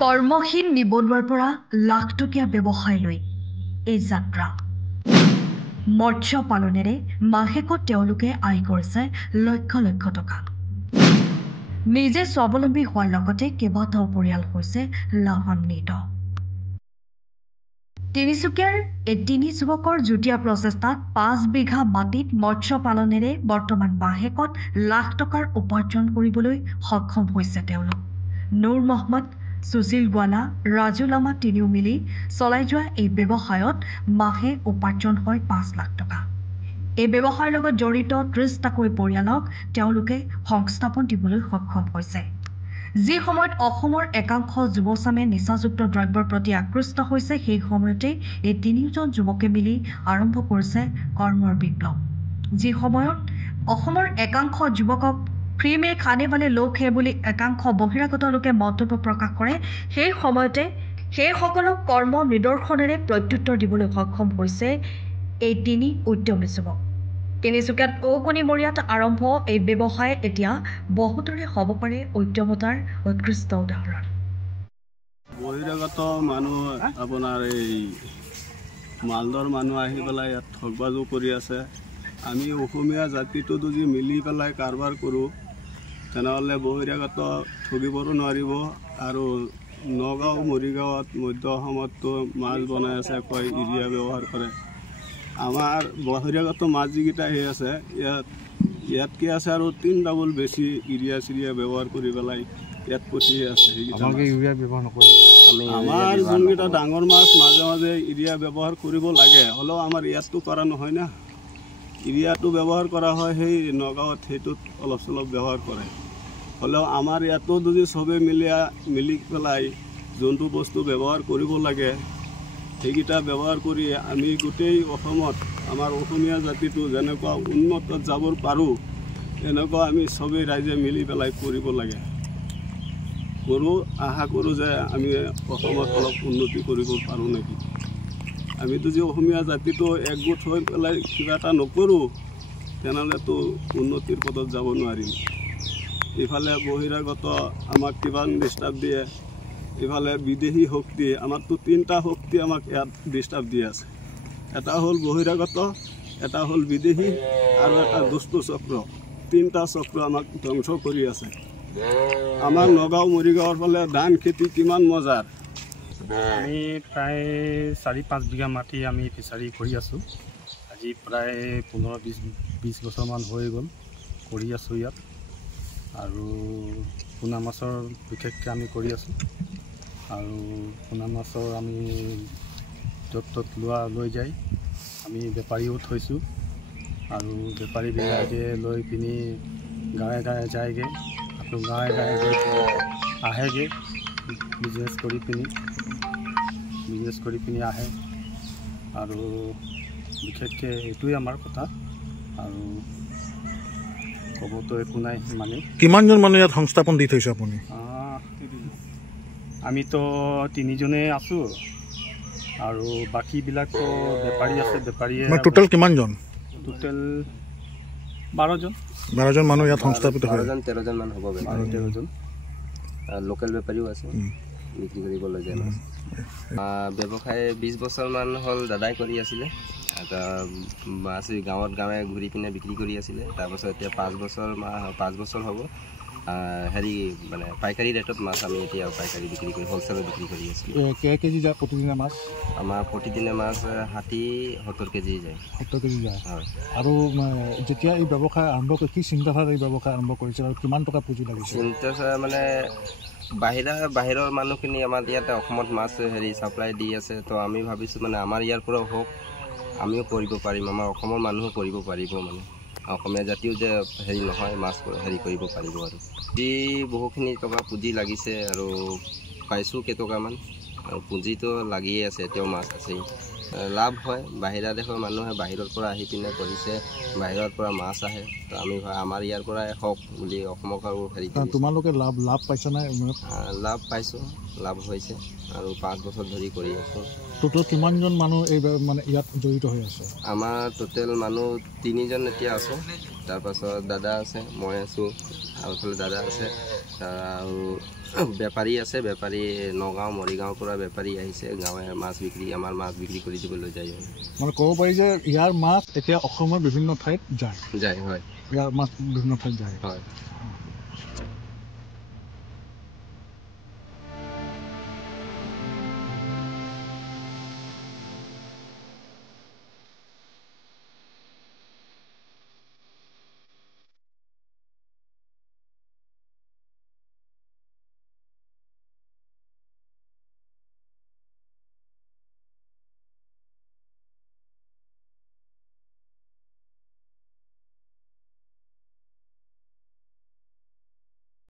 কৰ্মহীন নিবনুৱাৰ পৰা লাখ টকীয়া ব্যৱসায়লৈ এই যাত্ৰা। মৎস্য পালনেৰে মাহেকত তেওঁলোকে আয় কৰিছে লক্ষ লক্ষ টকা। নিজে স্বাৱলম্বী হোৱাৰ লগতে কেইবাটাও পৰিয়াল হৈছে লাভান্বিত। তিনিচুকীয়াৰ এই তিনি যুৱকৰ যুটীয়া প্ৰচেষ্টাত ৫ বিঘা মাটিত মৎস্য পালনেৰে বৰ্তমান মাহেকত লাখ টকাৰ উপাৰ্জন কৰিবলৈ সক্ষম হৈছে তেওঁলোক। নুৰ মহম্মদ, সুশীল গোৱালা, ৰাজু লামা তিনিও মিলি চলাই যোৱা এই ব্যৱসায়ত মাহে উপাৰ্জন হয় ৫ লাখ টকা। এই ব্যৱসায়ৰ লগত জড়িত ৩০টাকৈ পৰিয়ালক তেওঁলোকে সংস্থাপন দিবলৈ সক্ষম হৈছে। যি সময়ত অসমৰ একাংশ যুৱচামে নিচাযুক্ত দ্ৰব্যৰ প্ৰতি আকৃষ্ট হৈছে, সেই সময়তে এই তিনিওজন যুৱকে মিলি আৰম্ভ কৰিছে কৰ্মৰ বিপ্লৱ। যি সময়ত অসমৰ একাংশ যুৱকক ফ্ৰী মে খানে वाले লোক হে বুলি একাংশ বহিৰাগত লোকে মন্তব্য প্ৰকাশ কৰে, সেই সময়তে সেইসকলক কৰ্ম নিদৰ্শনেৰে প্ৰত্যুত্তৰ দিবলৈ সক্ষম হৈছে এই তিনি উদ্যমী যুৱক। তিনিচুকীয়াত ঔকণিমৰীয়াত আৰম্ভ এই ব্যৱসায় এতিয়া বহুতৰে হ'ব পাৰে উদ্যমতাৰ উৎকৃষ্ট উদাহৰণ। বহিৰাগত মানুহ আপোনাৰ এই মালদৰ মানুহ আহি পেলাই ইয়াত ঠগবাজো কৰি আছে। আমি অসমীয়া জাতিটো যদি মিলি পেলাই কাৰবাৰ কৰোঁ তেনেহ'লে বহিৰাগত ঠগিবৰো নোৱাৰিব। আৰু নগাঁও মৰিগাঁৱত মধ্য অসমতো মাছ বনাই আছে, কয় ইউৰিয়া ব্যৱহাৰ কৰে। আমাৰ বহিৰাগত মাছ যিকেইটা আহি আছে ইয়াত কি আছে আৰু 3 ডাবল বেছি ইউৰিয়া চিৰিয়া ব্যৱহাৰ কৰি পেলাই ইয়াত পঠিয়াই আছে। ইউৰিয়া ব্যৱহাৰ নকৰে। আমাৰ যোনকেইটা ডাঙৰ মাছ মাজে মাজে ইউৰিয়া ব্যৱহাৰ কৰিব লাগে, হ'লেও আমাৰ ইয়াততো কৰা নহয় না। ইউৰিয়াটো ব্যৱহাৰ কৰা হয় সেই নগাঁৱত, সেইটোত অলপ চলপ ব্যৱহাৰ কৰে। হ'লেও আমাৰ ইয়াতো যদি চবেই মিলি পেলাই যোনটো বস্তু ব্যৱহাৰ কৰিব লাগে সেইকেইটা ব্যৱহাৰ কৰি আমি গোটেই অসমত আমাৰ অসমীয়া জাতিটো যেনেকুৱা উন্নতত যাব পাৰোঁ এনেকুৱা আমি চবেই ৰাইজে মিলি পেলাই কৰিব লাগে। আশা কৰোঁ যে আমি অসমত অলপ উন্নতি কৰিব পাৰোঁ নেকি। আমি যদি অসমীয়া জাতিটো একগোট হৈ পেলাই কিবা এটা নকৰোঁ তেনেহ'লেতো উন্নতিৰ পথত যাব নোৱাৰিম। ইফালে বহিৰাগত আমাক কিমান ডিষ্টাৰ্ব দিয়ে, ইফালে বিদেশী শক্তি, আমাৰতো 3টা শক্তি আমাক ইয়াত ডিষ্টাৰ্ব দি আছে। এটা হ'ল বহিৰাগত, এটা হ'ল বিদেশী আৰু এটা দুষ্ট চক্ৰ। 3টা চক্ৰ আমাক ধ্বংস কৰি আছে। আমাৰ নগাঁও মৰিগাঁৱৰ ফালে ধান খেতি কিমান মজাৰ। আমি প্ৰায় 4-5 বিঘা মাটি আমি ফিচাৰী কৰি আছোঁ। আজি প্ৰায় 15-20 বছৰমান হৈ গ'ল কৰি আছোঁ ইয়াত। আৰু পোনা মাছৰ বিশেষকৈ আমি কৰি আছোঁ। আৰু পোনা মাছৰ আমি য'ত ত'ত লৈ যায় আমি বেপাৰীও থৈছোঁ। আৰু বেপাৰীবিলাকে লৈ পিনি গাঁৱে গাঁৱে যায়গৈ, আকৌ গাঁৱে গাঁৱে গৈ আহেগৈ বিজনেছ কৰি পিনি আহে। আৰু বিশেষকৈ এইটোৱে আমাৰ কথা, আৰু ক'বতো একো নাই। মানে কিমানজন মানুহ ইয়াত সংস্থাপন দি থৈছে আপুনি? আমিতো 3জনে আছোঁ আৰু বাকীবিলাকতো বেপাৰী আছে। বেপাৰীয়ে টোটেল কিমানজন? টোটেল 12জন মানুহ ইয়াত সংস্থাপিত হয়। 13জন মান হ'ব। 13জন লোকেল বেপাৰীও আছে বিক্ৰী কৰিবলৈ যায় মাছ। ব্যৱসায় 20 বছৰমান হ'ল দাদাই কৰি আছিলে। মাছ গাঁৱত গাঁৱে ঘূৰি পিনে বিক্ৰী কৰি আছিলে। তাৰপাছত এতিয়া 5 বছৰ হ'ব হেৰি মানে পাইকাৰী ৰেটত মাছ আমি এতিয়া পাইকাৰী বিক্ৰী কৰি হ'লচেলত বিক্ৰী কৰি আছিলোঁ। কেজি যায় প্ৰতিদিনে মাছ? আমাৰ প্ৰতিদিনে মাছ 60-70 কেজি যায়। 70 কেজি যায়, হয়। আৰু যেতিয়া এই ব্যৱসায় আৰম্ভ কৰি কি চিন্তাধাৰা এই ব্যৱসায় আৰম্ভ কৰিছে আৰু কিমান টকা পুঁজি লাগিছে? চিন্তাধাৰা মানে বাহিৰৰ মানুহখিনি আমাৰ ইয়াতে অসমত মাছ ছাপ্লাই দি আছে, তো আমি ভাবিছোঁ মানে আমাৰ ইয়াৰ পৰাও হওক, আমিও কৰিব পাৰিম, আমাৰ অসমৰ মানুহো কৰিব পাৰিব। মানে অসমীয়া জাতিও যে নহয় মাছ কৰিব পাৰিব। আৰু বহুখিনি টকা পুঁজি লাগিছে আৰু পাইছোঁ কেইটকামান, আৰু পুঁজিটো লাগিয়ে আছে, এতিয়াও মাছ আছেই। লাভ হয়, বাহিৰা দেশৰ মানুহে বাহিৰৰ পৰা আহি পিনে কৰিছে, বাহিৰৰ পৰা মাছ আহে, তো আমি আমাৰ ইয়াৰ পৰাই হওক বুলি অসমক আৰু তোমালোকে লাভ পাইছা নাই? লাভ পাইছোঁ, লাভ হৈছে আৰু 5 বছৰ ধৰি কৰি আছোঁ। টোটেল কিমানজন মানুহ এই মানে ইয়াত জড়িত হৈ আছে? আমাৰ টোটেল মানুহ 3জন এতিয়া আছোঁ। তাৰপাছত দাদা আছে, মই আছোঁ, আৰু এইফালে দাদা আছে, আৰু বেপাৰী আছে, বেপাৰী নগাঁও মৰিগাঁৱৰ পৰা বেপাৰী আহিছে, গাঁৱে মাছ বিক্ৰী আমাৰ মাছ বিক্ৰী কৰি দিবলৈ যায়। মানে ক'ব পাৰি যে ইয়াৰ মাছ এতিয়া অসমৰ বিভিন্ন ঠাইত যায়। হয়, ইয়াৰ মাছ বিভিন্ন ঠাইত যায়। হয়।